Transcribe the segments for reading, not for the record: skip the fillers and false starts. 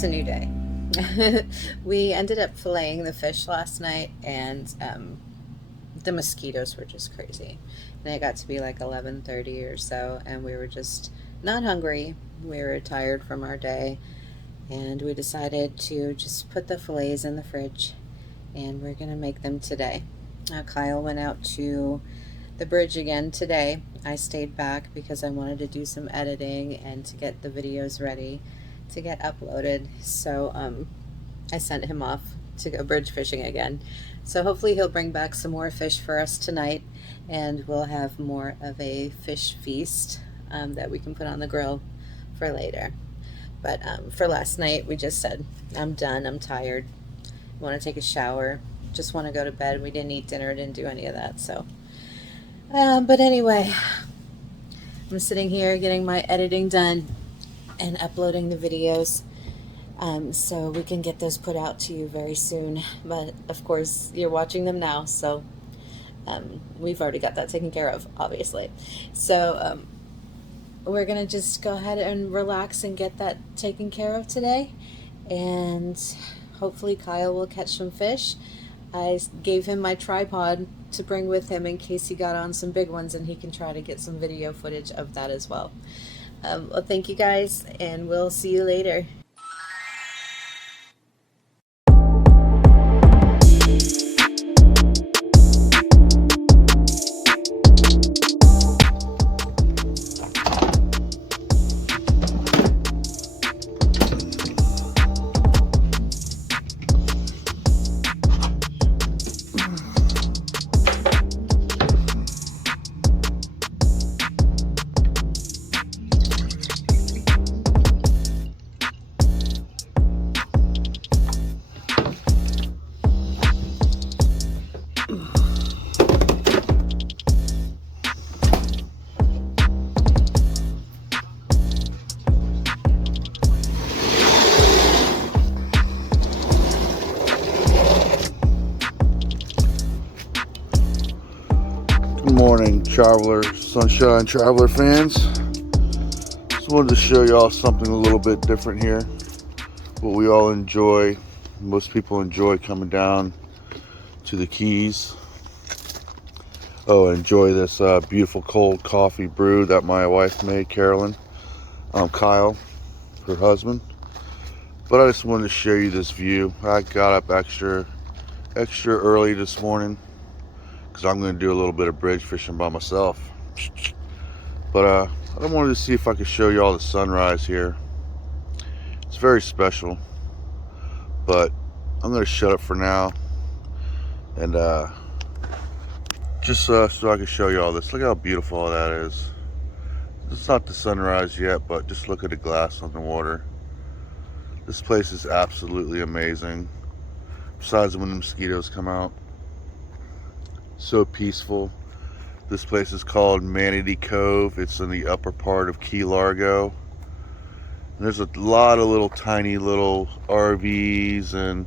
it's a new day. We ended up filleting the fish last night, and the mosquitoes were just crazy. And it got to be like 11:30 or so, and we were just not hungry. We were tired from our day, and we decided to just put the fillets in the fridge, and we're gonna make them today. Kyle went out to the bridge again today. I stayed back because I wanted to do some editing and to get the videos ready to get uploaded. So I sent him off to go bridge fishing again. So hopefully he'll bring back some more fish for us tonight, and we'll have more of a fish feast that we can put on the grill for later. But for last night, we just said, I'm done. I'm tired. Want to take a shower. Just want to go to bed. We didn't eat dinner. Didn't do any of that. So, but anyway, I'm sitting here getting my editing done and uploading the videos, so we can get those put out to you very soon. But of course, you're watching them now, so we've already got that taken care of, obviously. So we're gonna just go ahead and relax and get that taken care of today, and hopefully Kyle will catch some fish. I gave him my tripod to bring with him in case he got on some big ones, and he can try to get some video footage of that as well. Well, thank you guys, and we'll see you later. Good morning, traveler, sunshine traveler fans. Just wanted to show y'all something a little bit different here. What we all enjoy, most people enjoy coming down to the Keys. Oh, enjoy this beautiful cold coffee brew that my wife made, Carolyn. Kyle, her husband. But I just wanted to show you this view. I got up extra early this morning because I'm going to do a little bit of bridge fishing by myself. But I wanted to see if I could show you all the sunrise here. It's very special. But I'm going to shut up for now. And just so I can show you all this. Look how beautiful all that is. It's not the sunrise yet, but just look at the glass on the water. This place is absolutely amazing. Besides when the mosquitoes come out. So peaceful. This place is called Manatee Cove. It's in the upper part of Key Largo. And there's a lot of little tiny little RVs and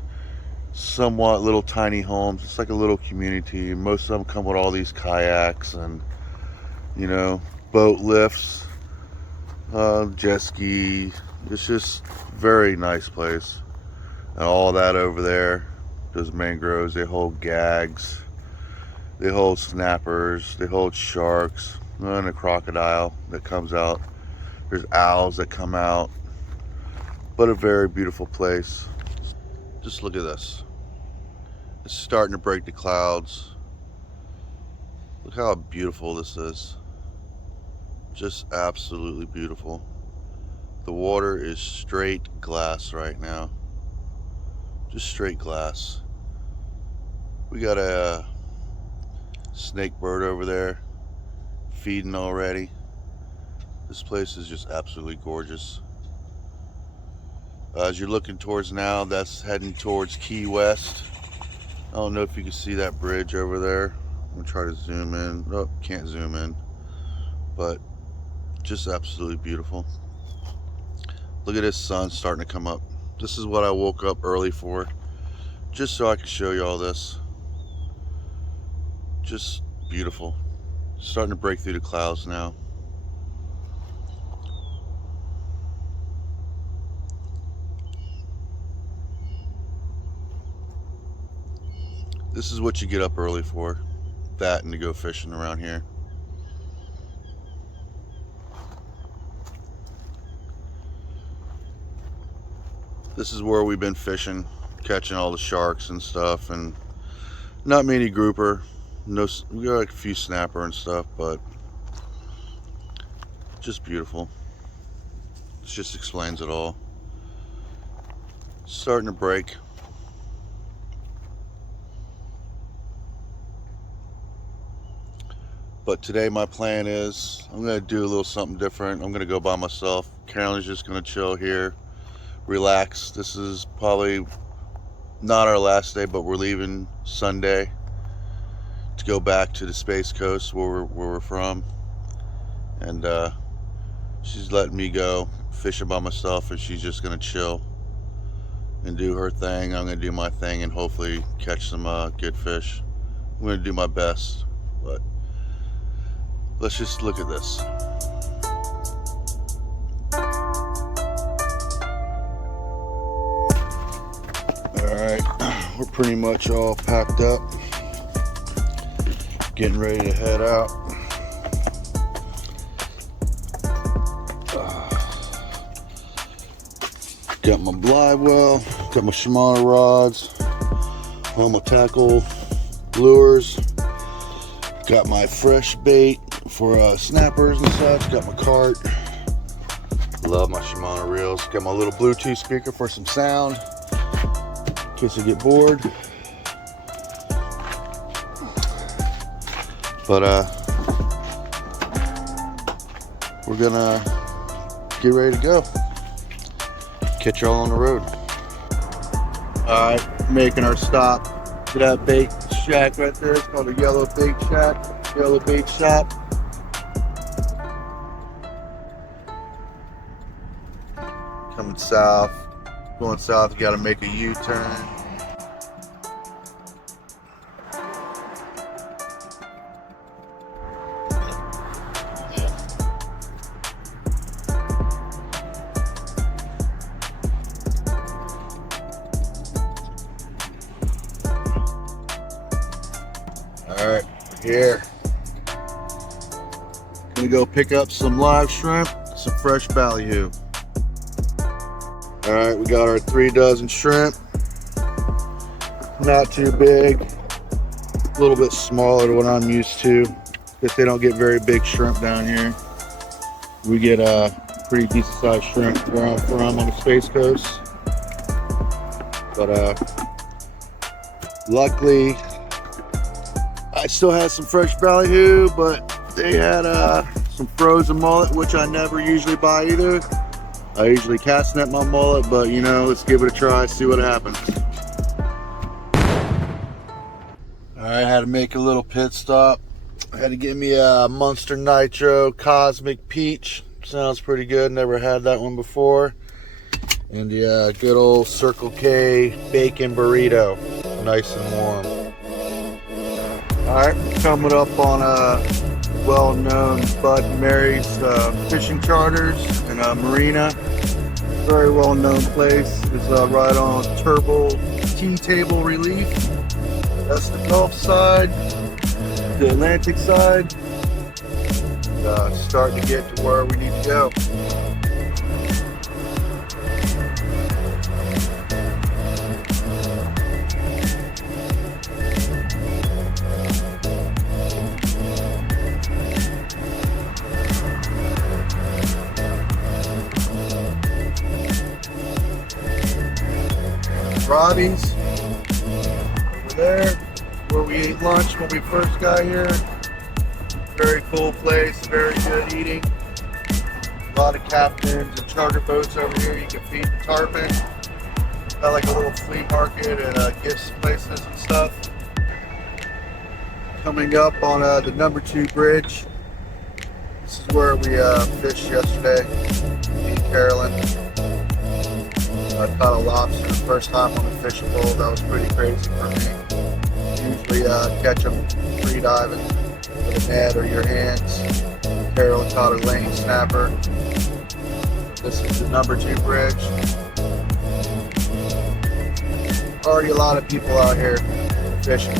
somewhat little tiny homes. It's like a little community. Most of them come with all these kayaks and, you know, boat lifts, jet ski. It's just very nice place. And all that over there, those mangroves, they hold gags. They hold snappers, they hold sharks, and a crocodile that comes out. There's owls that come out. But a very beautiful place. Just look at this. It's starting to break the clouds. Look how beautiful this is. Just absolutely beautiful. The water is straight glass right now. Just straight glass. We got a snake bird over there feeding already. This place is just absolutely gorgeous. As you're looking towards now, that's heading towards Key West. I don't know if you can see that bridge over there. I'm gonna try to zoom in. Oh, can't zoom in. But just absolutely beautiful. Look at this sun starting to come up. This is what I woke up early for, just so I could show you all this. Just beautiful. Starting to break through the clouds now. This is what you get up early for, that and to go fishing around here. This is where we've been fishing, catching all the sharks and stuff, and not many grouper. No, we got like a few snapper and stuff, but just beautiful. This just explains it all. Starting to break. But today my plan is I'm going to do a little something different. I'm going to go by myself. Carolyn's just going to chill here, relax. This is probably not our last day, but we're leaving Sunday to go back to the Space Coast where we're from. And she's letting me go fishing by myself, and she's just going to chill and do her thing. I'm going to do my thing and hopefully catch some good fish. I'm going to do my best, but let's just look at this. Alright, we're pretty much all packed up, getting ready to head out. Got my live well, got my Shimano rods, all my tackle lures, got my fresh bait for snappers and such, got my cart. Love my Shimano reels. Got my little Bluetooth speaker for some sound in case I get bored. But we're gonna get ready to go. Catch y'all on the road. Alright, making our stop to that bait shack right there. It's called a Yellow Bait Shack, Yellow Bait Shop. Coming south, going south, you gotta make a U-turn. Alright, here. Gonna go pick up some live shrimp, some fresh ballyhoo. Alright, we got our 3 dozen shrimp. Not too big. A little bit smaller than what I'm used to. Because they don't get very big shrimp down here. We get a pretty decent sized shrimp where I'm from on the Space Coast. But luckily, I still had some fresh ballyhoo, but they had some frozen mullet, which I never usually buy either. I usually cast net my mullet, but you know, let's give it a try, see what happens. Alright, I had to make a little pit stop. I had to get me a Monster Nitro Cosmic Peach. Sounds pretty good, never had that one before. And the good old Circle K Bacon Burrito, nice and warm. Alright, coming up on well-known Bud and Mary's fishing charters in a marina. Very well-known place. It's right on Turtle T-Table Relief. That's the Gulf side. The Atlantic side. Starting to get to where we need to go. Robbie's over there, where we ate lunch when we first got here. Very cool place, very good eating. A lot of captains and charter boats over here. You can feed the tarpon. Got like a little flea market and gifts places and stuff. Coming up on the number 2 bridge. This is where we fished yesterday. Me and Carolyn. I caught a lobster the first time on the fishing pole. That was pretty crazy for me. Usually catch them free diving with a net or your hands. Carolyn caught a lane snapper. This is the number 2 bridge. Already a lot of people out here fishing.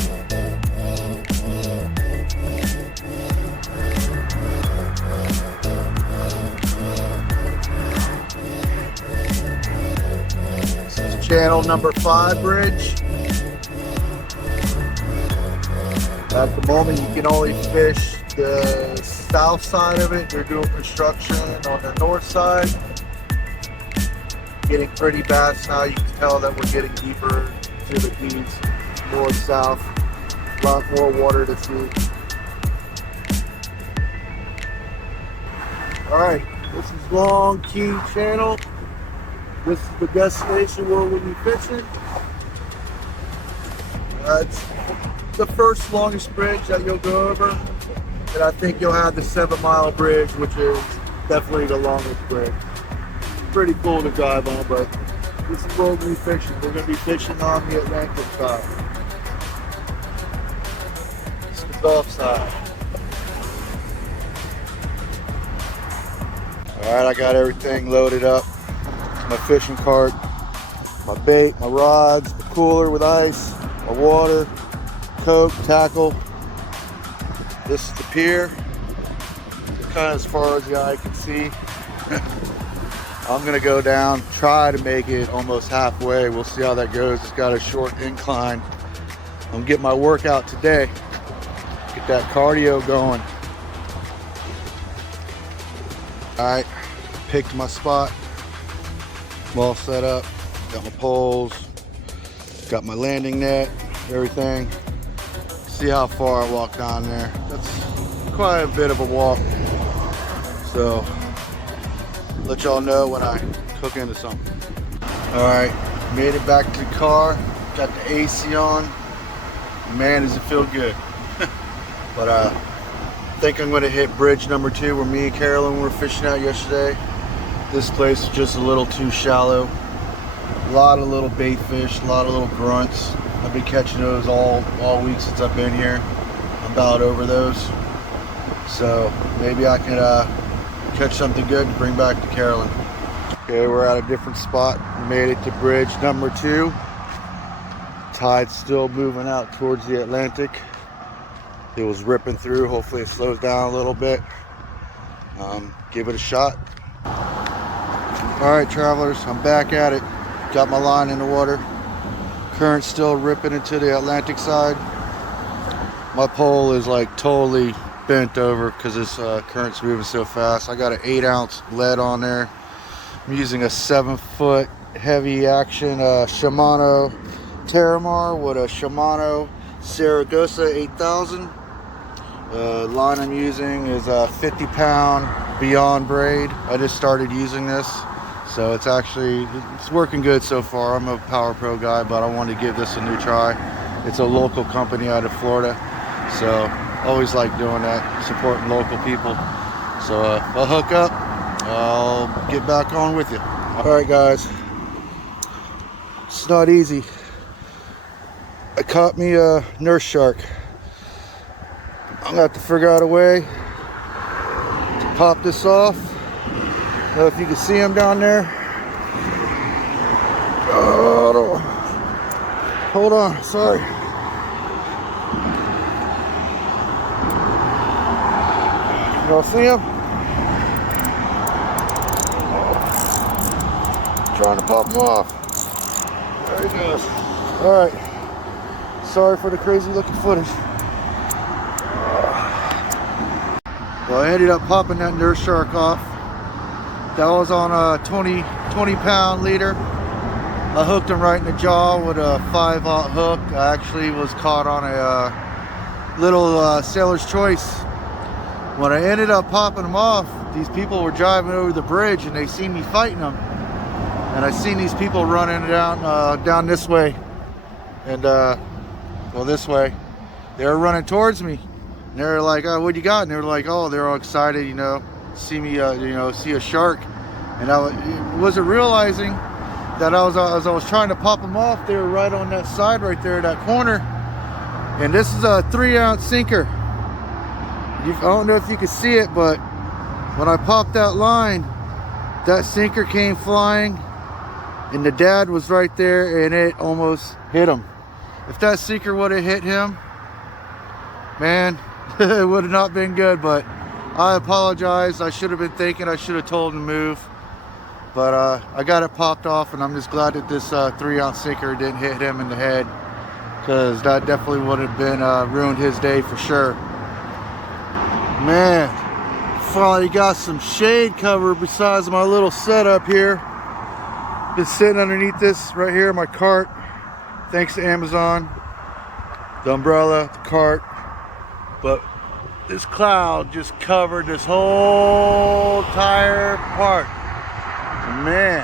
This is channel number 5 bridge. At the moment, you can only fish the south side of it. They're doing construction on the north side. Getting pretty bass now. You can tell that we're getting deeper to the east, north, south. A lot more water to see. All right, this is Long Key Channel. This is the destination where we'll be fishing. It's the first longest bridge that you'll go over, and I think you'll have the 7-mile bridge, which is definitely the longest bridge. Pretty cool to drive on, but this is where we'll be fishing. We're going to be fishing on the Atlantic side. This is the Gulf side. Alright, I got everything loaded up. My fishing cart, my bait, my rods, the cooler with ice, my water, Coke, tackle. This is the pier. Kind of as far as the eye can see. I'm gonna go down, try to make it almost halfway. We'll see how that goes. It's got a short incline. I'm gonna get my workout today. Get that cardio going. All right, picked my spot. I'm all set up. Got my poles, got my landing net, everything. See how far I walk down there. That's quite a bit of a walk. So, let y'all know when I cook into something. All right, made it back to the car. Got the AC on. Man, does it feel good. But I think I'm gonna hit bridge number 2 where me and Carolyn were fishing out yesterday. This place is just a little too shallow. A lot of little bait fish, a lot of little grunts. I've been catching those all week since I've been here. I'm about over those. So maybe I can catch something good to bring back to Carolyn. Okay, we're at a different spot. We made it to bridge number 2. Tide's still moving out towards the Atlantic. It was ripping through. Hopefully it slows down a little bit. Give it a shot. All right, travelers, I'm back at it. Got my line in the water. Current's still ripping into the Atlantic side. My pole is like totally bent over because this current's moving so fast. I got an 8-ounce lead on there. I'm using a 7-foot heavy action Shimano Terramar with a Shimano Saragossa 8000. Line I'm using is a 50-pound Beyond braid. I just started using this, so it's working good so far. I'm a Power Pro guy, but I wanted to give this a new try. It's a local company out of Florida, so always like doing that, supporting local people. So I'll hook up, I'll get back on with you. All right, guys, it's not easy. I caught me a nurse shark. I'm gonna have to figure out a way to pop this off. I don't know if you can see him down there. Oh, hold on, sorry. Y'all see him? Trying to pop him off. There he goes. All right. Sorry for the crazy looking footage. Well, I ended up popping that nurse shark off. That was on a 20-pound leader. I hooked him right in the jaw with a 5/0 hook. I actually was caught on a little Sailor's Choice. When I ended up popping him off, these people were driving over the bridge and they seen me fighting them. And I seen these people running down this way. And, well, this way. They were running towards me. And they were like, oh, what you got? And they were like, oh, they're all excited, you know, see me, see a shark. And I wasn't realizing that as I was trying to pop them off, they were right on that side right there, that corner. And this is a 3-ounce sinker. I don't know if you can see it, but when I popped that line, that sinker came flying and the dad was right there and it almost hit him. If that sinker would have hit him, man, it would have not been good. But I apologize. I should have been thinking. I should have told him to move. But I got it popped off, and I'm just glad that this 3-ounce sinker didn't hit him in the head, because that definitely would have been ruined his day for sure. Man, finally got some shade cover besides my little setup here. Been sitting underneath this right here in my cart, thanks to Amazon. The umbrella, the cart, but this cloud just covered this whole entire part. Man,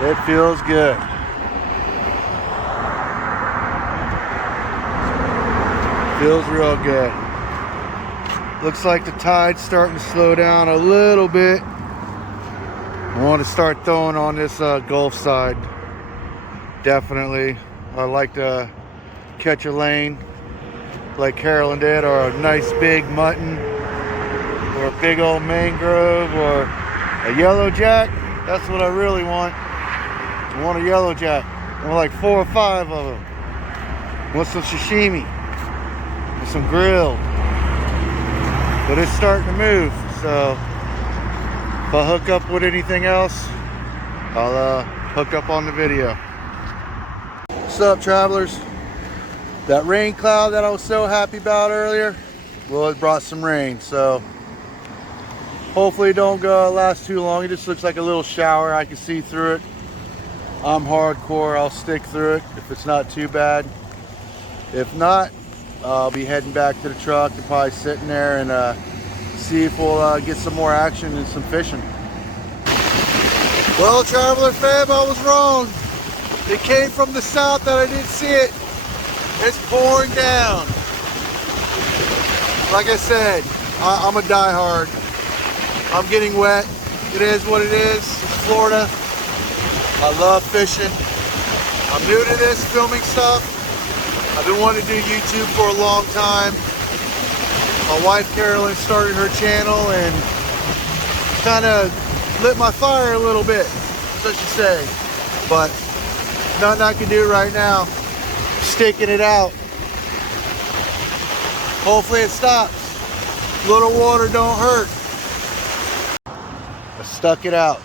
it feels good. Feels real good. Looks like the tide's starting to slow down a little bit. I want to start throwing on this Gulf side. Definitely. I like to catch a lane like Carolyn did, or a nice big mutton, or a big old mangrove, or a yellow jack. That's what I really want. I want a yellow jack. I want like 4 or 5 of them. I want some sashimi, and some grilled. But it's starting to move, so if I hook up with anything else, I'll hook up on the video. What's up, travelers? That rain cloud that I was so happy about earlier, well, it brought some rain, so hopefully it don't go last too long. It just looks like a little shower. I can see through it. I'm hardcore. I'll stick through it if it's not too bad. If not, I'll be heading back to the truck and probably sitting there and see if we'll get some more action and some fishing. Well, traveler fam, I was wrong. It came from the south that I didn't see it. It's pouring down. Like I said, I'm a diehard. I'm getting wet. It is what it is. It's Florida. I love fishing. I'm new to this filming stuff. I've been wanting to do YouTube for a long time. My wife Carolyn started her channel and kind of lit my fire a little bit, so she say. But nothing I can do right now. Sticking it out. Hopefully it stops. Little water don't hurt. I stuck it out.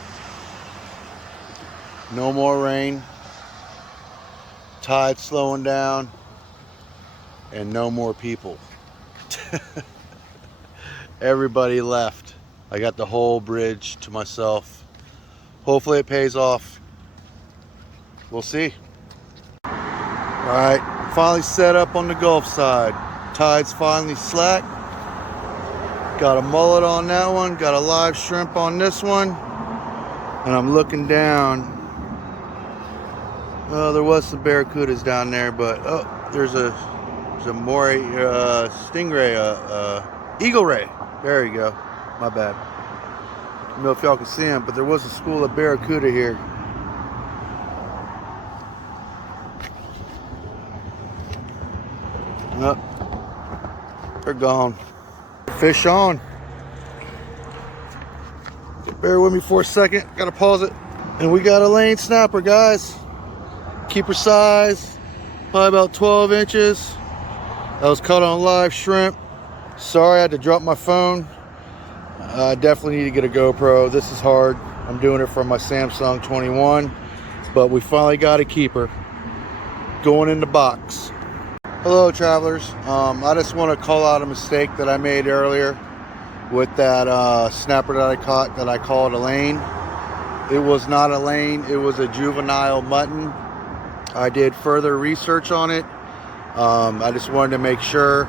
No more rain. Tide slowing down. And no more people. Everybody left. I got the whole bridge to myself. Hopefully it pays off. We'll see. Alright, finally set up on the Gulf side. Tide's finally slack. Got a mullet on that one, got a live shrimp on this one. And I'm looking down. Oh, there was some barracudas down there, but oh, there's a moray, stingray, eagle ray. There you go. My bad. I don't know if y'all can see them, but there was a school of barracuda here. Nope. They're gone. Fish on. Bear with me for a second. Gotta pause it. And we got a lane snapper, guys. Keeper size, probably about 12 inches. That was caught on live shrimp. Sorry, I had to drop my phone. I definitely need to get a GoPro. This is hard. I'm doing it from my Samsung 21, but we finally got a keeper going in the box. Hello, travelers. I just want to call out a mistake that I made earlier with that snapper that I caught that I called a lane. It was not a lane. It was a juvenile mutton. I did further research on it. I just wanted to make sure,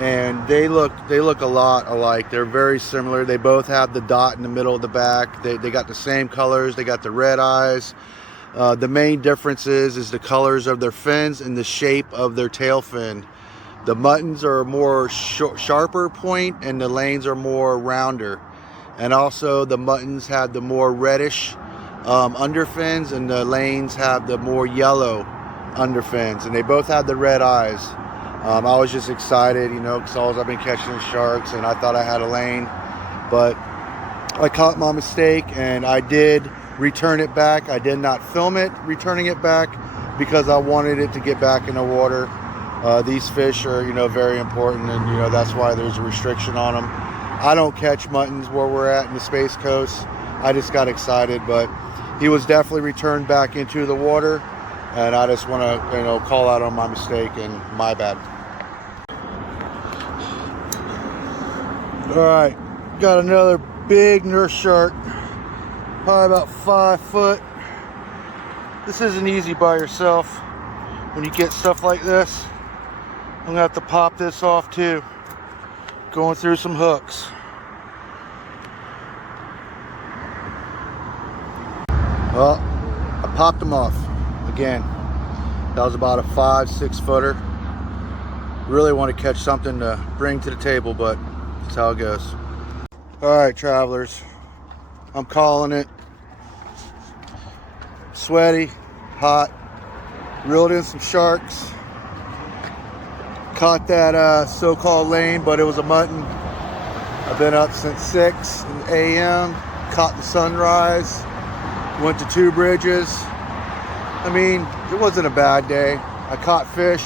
and they look a lot alike. They're very similar. They both have the dot in the middle of the back. They got the same colors. They got the red eyes. The main difference is the colors of their fins and the shape of their tail fin. The muttons are more sharper point, and the lanes are more rounder. And also the muttons have the more reddish underfins, and the lanes have the more yellow underfins, and they both have the red eyes. I was just excited, you know, because I've been catching sharks, and I thought I had a lane, but I caught my mistake, and I did return it back. I did not film it returning it back, because I wanted it to get back in the water. These fish are, very important, and that's why there's a restriction on them. I don't catch muttons where we're at in the Space Coast. I just got excited, but he was definitely returned back into the water, and I just want to, call out on my mistake and my bad. All right, got another big nurse shark, probably about 5 foot. This isn't easy by yourself when you get stuff like this. I'm gonna have to pop this off too. Going through some hooks. Well, I popped them off again. That was about a 5-6 footer. Really want to catch something to bring to the table, but that's how it goes. All right, travelers, I'm calling it. Sweaty, hot, reeled in some sharks. Caught that so-called lane, but it was a mutton. I've been up since 6 a.m. Caught the sunrise. Went to 2 bridges. I mean, it wasn't a bad day. I caught fish.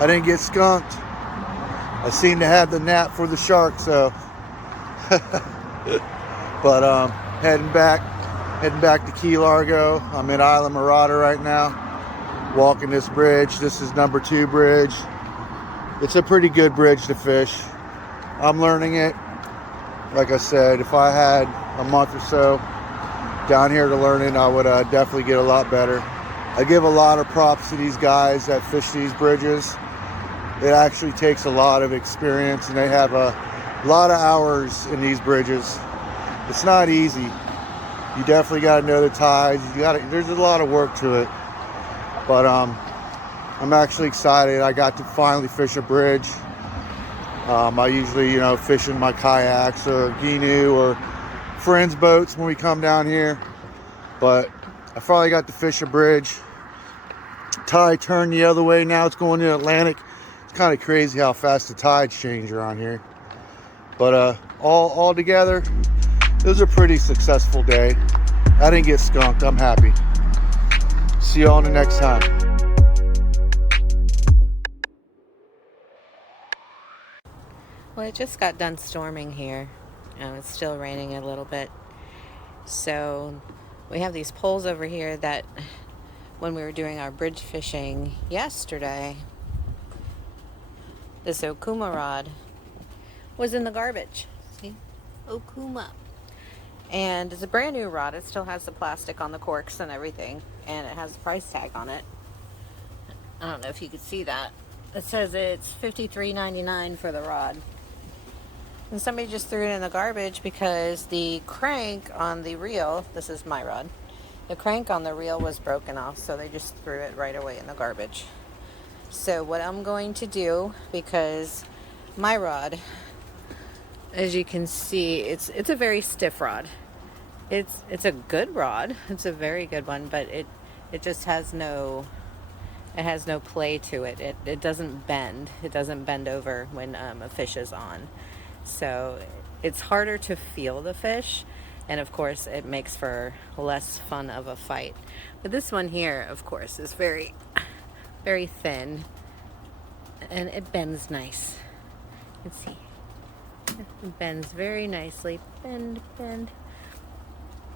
I didn't get skunked. I seem to have the knack for the shark, so. But heading back to Key Largo. I'm in Islamorada right now. Walking this bridge. This is number 2 bridge. It's a pretty good bridge to fish. I'm learning it. Like I said, if I had a month or so down here to learn it, I would definitely get a lot better. I give a lot of props to these guys that fish these bridges. It actually takes a lot of experience, and they have a lot of hours in these bridges. It's not easy. You definitely got to know the tides. There's a lot of work to it. But I'm actually excited. I got to finally fish a bridge. I usually, fish in my kayaks or Ginu or friends' boats when we come down here. But I finally got to fish a bridge. Tide turned the other way. Now it's going to the Atlantic. It's kind of crazy how fast the tides change around here. But all together, it was a pretty successful day. I didn't get skunked. I'm happy. See you all the next time. Well, it just got done storming here. It's still raining a little bit. So we have these poles over here that when we were doing our bridge fishing yesterday, this Okuma rod was in the garbage. See? Okuma. And it's a brand new rod. It still has the plastic on the corks and everything. And it has the price tag on it. I don't know if you could see that. It says it's $53.99 for the rod. And somebody just threw it in the garbage because the crank on the reel, this is my rod, the crank on the reel was broken off, so they just threw it right away in the garbage. So what I'm going to do, because my rod, as you can see, it's a very stiff rod. It's a good rod. It's a very good one, but it just has no play to it. It doesn't bend. It doesn't bend over when a fish is on. So it's harder to feel the fish, and of course it makes for less fun of a fight. But this one here, of course, is very, very thin, and it bends nice. You can see it bends very nicely. Bend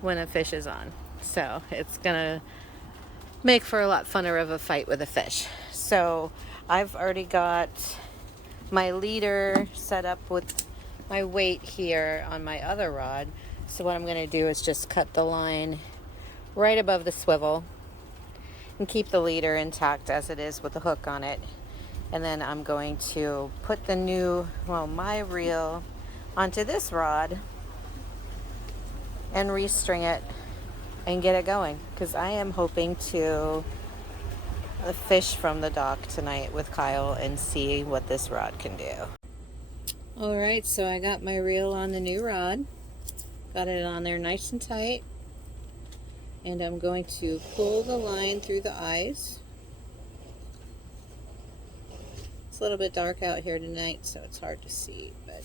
when a fish is on. So it's gonna make for a lot funner of a fight with a fish. So I've already got my leader set up with my weight here on my other rod. So what I'm going to do is just cut the line right above the swivel and keep the leader intact as it is with the hook on it. And then I'm going to put my reel onto this rod and restring it and get it going, because I am hoping to fish from the dock tonight with Kyle and see what this rod can do. Alright, so I got my reel on the new rod. Got it on there nice and tight. And I'm going to pull the line through the eyes. It's a little bit dark out here tonight, so it's hard to see, but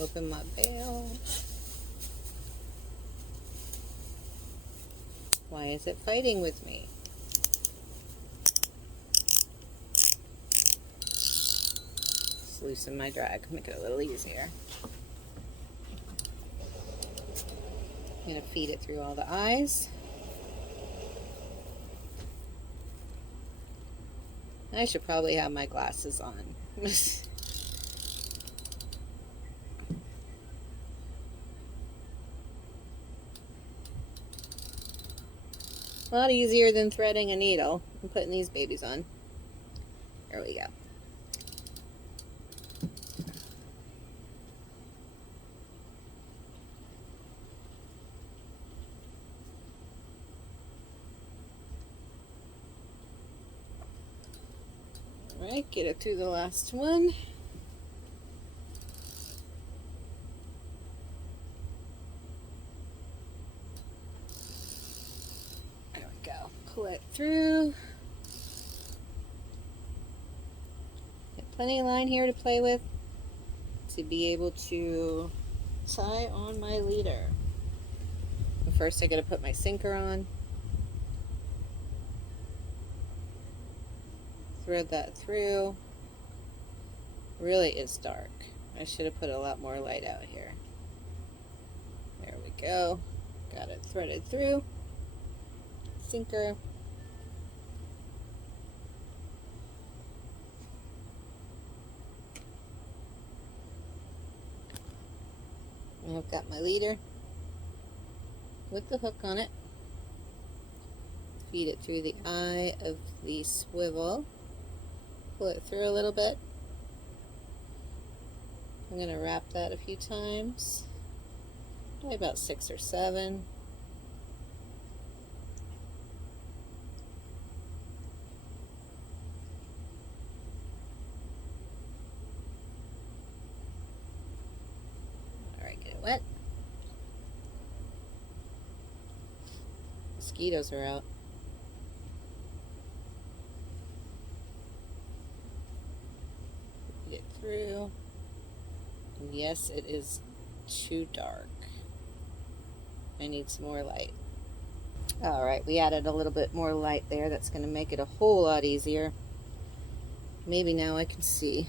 open my bail. Why is it fighting with me? Just loosen my drag, make it a little easier. I'm going to feed it through all the eyes. I should probably have my glasses on. A lot easier than threading a needle and putting these babies on. There we go. Alright, get it through the last one. There we go. Pull it through. Got plenty of line here to play with to be able to tie on my leader. But first I gotta put my sinker on. Thread that through. Really is dark. I should have put a lot more light out here. There we go. Got it threaded through. Sinker. And I've got my leader with the hook on it. Feed it through the eye of the swivel. Pull it through a little bit. I'm going to wrap that a few times. Probably about 6 or 7. Alright, get it wet. Mosquitoes are out. Get through. And yes, it is too dark. I need some more light. Alright, we added a little bit more light there. That's going to make it a whole lot easier. Maybe now I can see.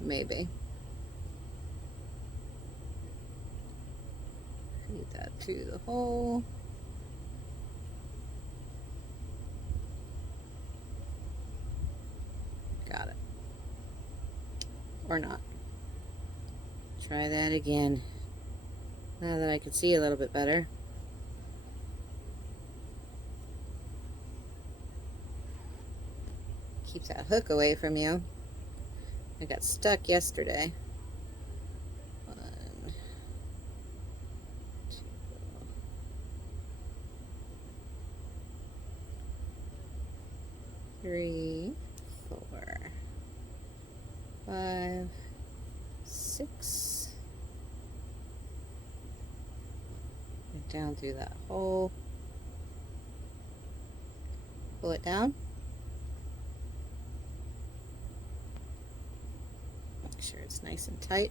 Maybe. Feed that through the hole. Got it. Or not. Try that again. Now that I can see a little bit better. Keep that hook away from you. I got stuck yesterday. 1, 2, 3, 4, 5, 6. Down through that hole. Pull it down. Make sure it's nice and tight.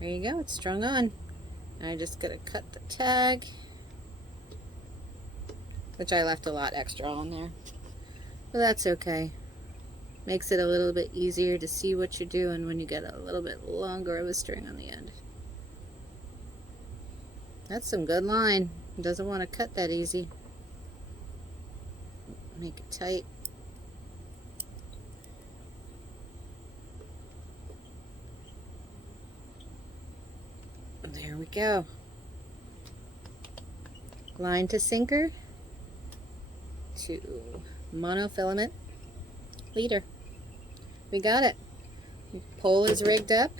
There you go, it's strung on. I just gotta cut the tag, which I left a lot extra on there, but that's okay. Makes it a little bit easier to see what you're doing when you get a little bit longer of a string on the end. That's some good line. It doesn't want to cut that easy. Make it tight. There we go. Line to sinker to monofilament leader. We got it. The pole is rigged up.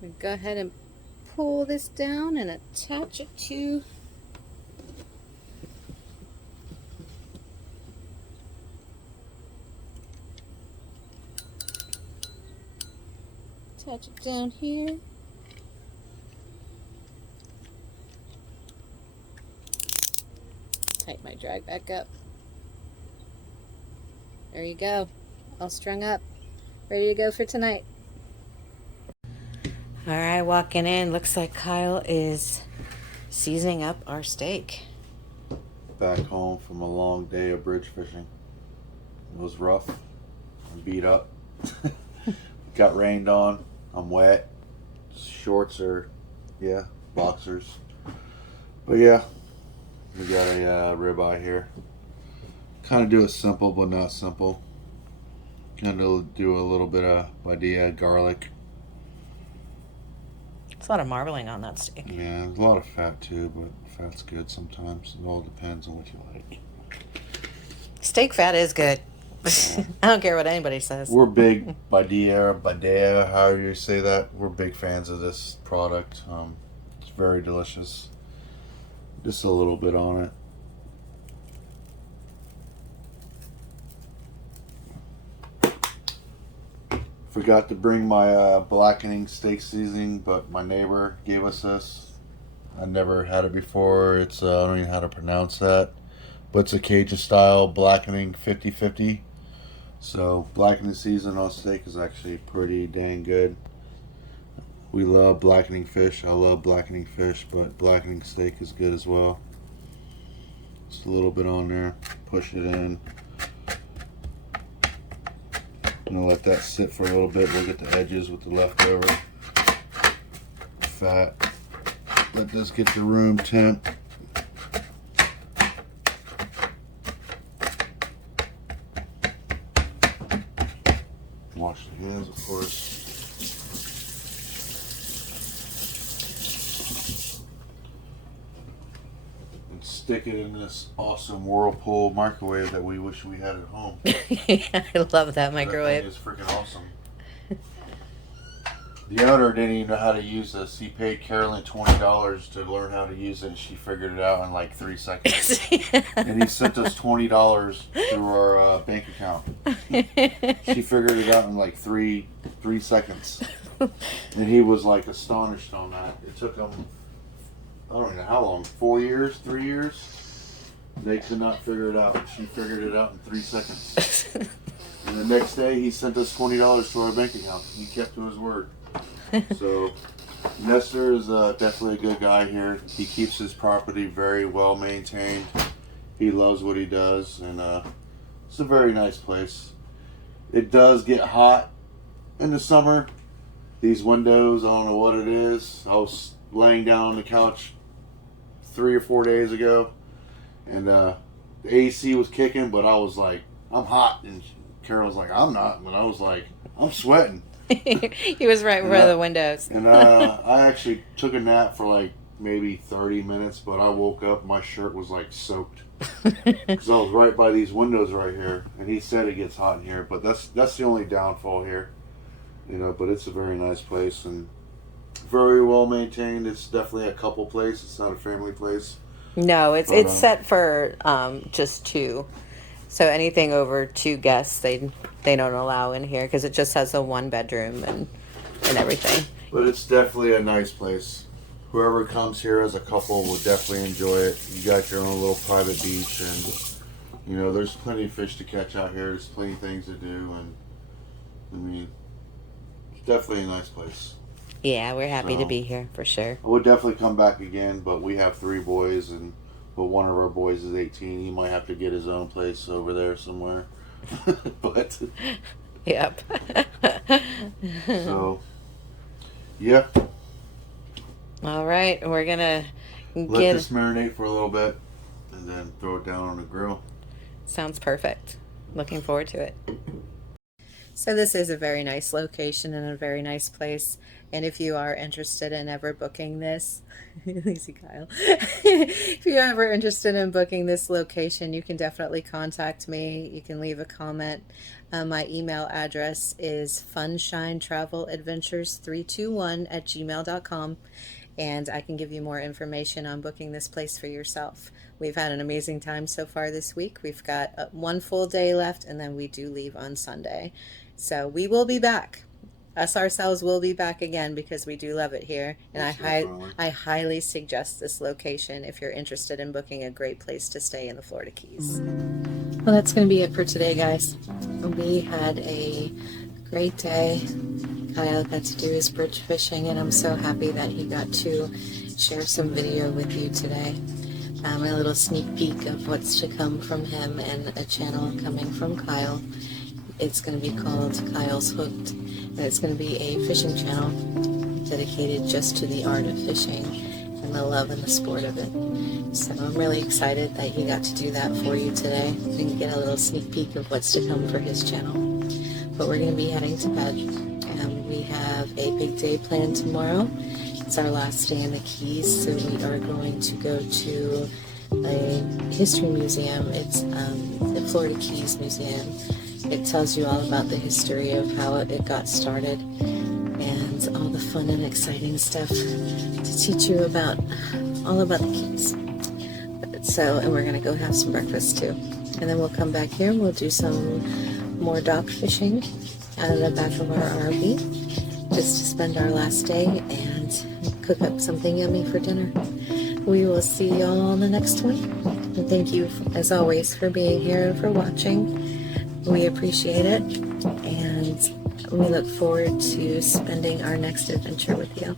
We go ahead and pull this down and attach it to attach it down here. tighten my drag back up. There you go. All strung up. Ready to go for tonight. All right, walking in. Looks like Kyle is seasoning up our steak. Back home from a long day of bridge fishing. It was rough. I'm beat up. Got rained on. I'm wet. Shorts are, boxers. But yeah, we got a ribeye here. Kind of do it simple, but not simple. Kind of do a little bit of padilla, garlic. It's a lot of marbling on that steak. Yeah, there's a lot of fat too, but fat's good sometimes. It all depends on what you like. Steak fat is good. I don't care what anybody says. We're big Badea, however you say that. We're big fans of this product. It's very delicious. Just a little bit on it. Forgot to bring my blackening steak seasoning, but my neighbor gave us this. I never had it before. It's I don't even know how to pronounce that, but it's a Cajun style blackening 50/50. So blackening season on steak is actually pretty dang good. We love blackening fish. I love blackening fish, but blackening steak is good as well. Just a little bit on there. Push it in. I'm gonna let that sit for a little bit. We'll get the edges with the leftover fat. Let this get to room temp. Wash the hands, of course. And stick it in this awesome Whirlpool microwave that we wish we had at home. I love that microwave. That thing is freaking awesome. The owner didn't even know how to use this. He paid Carolyn $20 to learn how to use it, and she figured it out in like 3 seconds. And he sent us $20 through our bank account. She figured it out in like three seconds, and he was like astonished on that. It took him, I don't know how long, 4 years, 3 years. They could not figure it out. She figured it out in 3 seconds. And the next day, he sent us $20 to our bank account. He kept to his word. So, Nestor is definitely a good guy here. He keeps his property very well maintained. He loves what he does, and it's a very nice place. It does get hot in the summer. These windows, I don't know what it is. I was laying down on the couch 3 or 4 days ago, and the AC was kicking, but I was like, I'm hot, and Carol was like, I'm not, and I was like, I'm sweating. He was right in front of the windows. And I actually took a nap for like maybe 30 minutes, but I woke up, my shirt was like soaked. Because I was right by these windows right here, and he said it gets hot in here, but that's the only downfall here. But it's a very nice place and very well maintained. It's definitely a couple place. It's not a family place. No, it's set for just 2. So anything over 2 guests, they don't allow in here because it just has a 1-bedroom and everything. But it's definitely a nice place. Whoever comes here as a couple will definitely enjoy it. You got your own little private beach, and there's plenty of fish to catch out here. There's plenty of things to do, and I mean, it's definitely a nice place. Yeah, we're happy to be here for sure. I would definitely come back again, but we have 3 boys, but one of our boys is 18. He might have to get his own place over there somewhere. But yep. So yeah. All right, we're gonna let this marinate for a little bit, and then throw it down on the grill. Sounds perfect. Looking forward to it. So this is a very nice location and a very nice place. And if you are interested in ever booking this, easy Kyle, if you're ever interested in booking this location, you can definitely contact me. You can leave a comment. My email address is funshinetraveladventures321@gmail.com. And I can give you more information on booking this place for yourself. We've had an amazing time so far this week. We've got 1 full day left, and then we do leave on Sunday. So we will be back. Us ourselves will be back again because we do love it here, and Most definitely. I highly suggest this location if you're interested in booking a great place to stay in the Florida Keys. Well, that's going to be it for today, guys. We had a great day. Kyle got to do his bridge fishing, and I'm so happy that he got to share some video with you today. A little sneak peek of what's to come from him and a channel coming from Kyle. It's going to be called Kyle's Hooked, and it's going to be a fishing channel dedicated just to the art of fishing and the love and the sport of it. So I'm really excited that he got to do that for you today and get a little sneak peek of what's to come for his channel. But we're going to be heading to bed. We have a big day planned tomorrow. It's our last day in the Keys, so we are going to go to a history museum. It's the Florida Keys Museum. It tells you all about the history of how it got started and all the fun and exciting stuff to teach you about all about the Keys. So, and we're going to go have some breakfast too. And then we'll come back here and we'll do some more dock fishing out of the back of our RV just to spend our last day and cook up something yummy for dinner. We will see you all on the next one. And thank you, as always, for being here and for watching. We appreciate it, and we look forward to spending our next adventure with you.